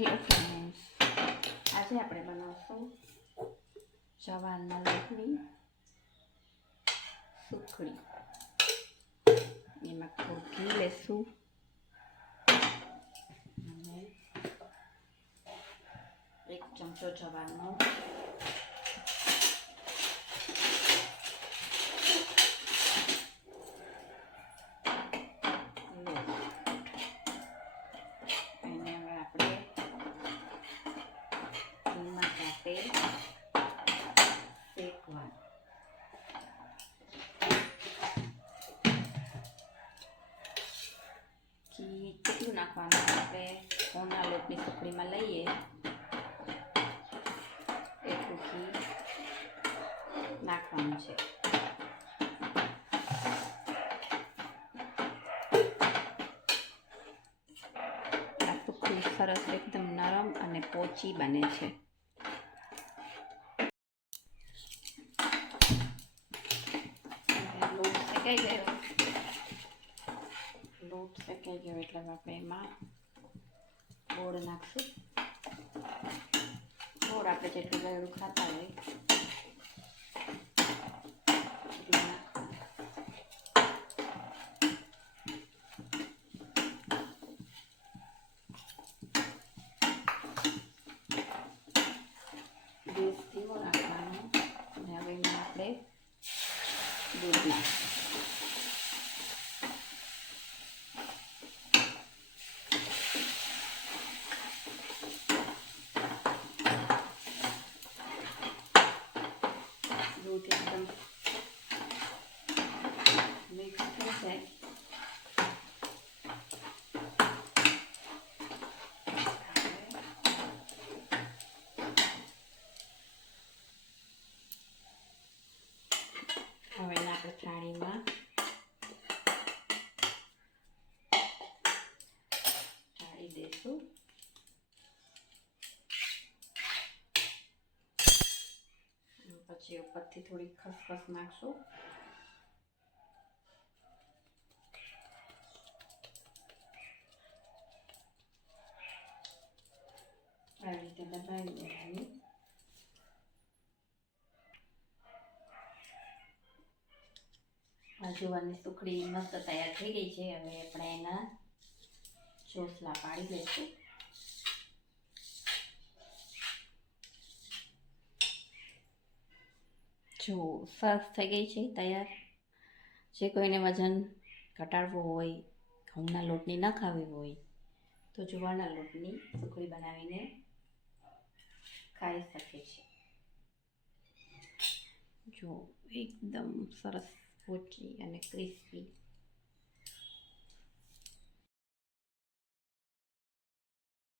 Hello friends, આજે આપણે બનાવશું જવારના લોટની સુખડી. એમાં થોડું ઘી લેશું અને 1 ચમચો જવારનો શેકવાનું. ઘી કેટલું નાખવાનું? આપણે ઘઉંના લોટની સુખડીમાં લઈએ એટલું ઘી નાખવાનું છે. આ સુખડી સરસ એકદમ નરમ અને પોચી બને છે. લોટ શેકાઈ ગયો એટલે આપણે એમાં ગોળ નાખશું. ગોળ આપણે જેટલું ગળ્યું ખાતા હોય ગેસ ધીમો રાખવાનો અને હવે એમાં આપણે દૂધ નાખીશું. દૂધ એકદમ મિક્સ થઈ જાય હવે એને આપણે ચાળીમાં ચાળી દઈશું. પછી ઉપરથી થોડી ખસખસ નાખશું. આવી રીતે દબાવી દેવાની. આ જુવારની સુખડી મસ્ત તૈયાર થઈ ગઈ છે. હવે આપણે એના ચોસલા પાડી લઈશું. જો સરસ થઈ ગઈ છે તૈયાર. જે કોઈને વજન ઘટાડવું હોય, ઘઉંના લોટની ન ખાવી હોય તો જુવારના લોટની સુખડી બનાવીને ખાઈ શકે છે. જો એકદમ સરસ પોચી અને ક્રિસ્પી.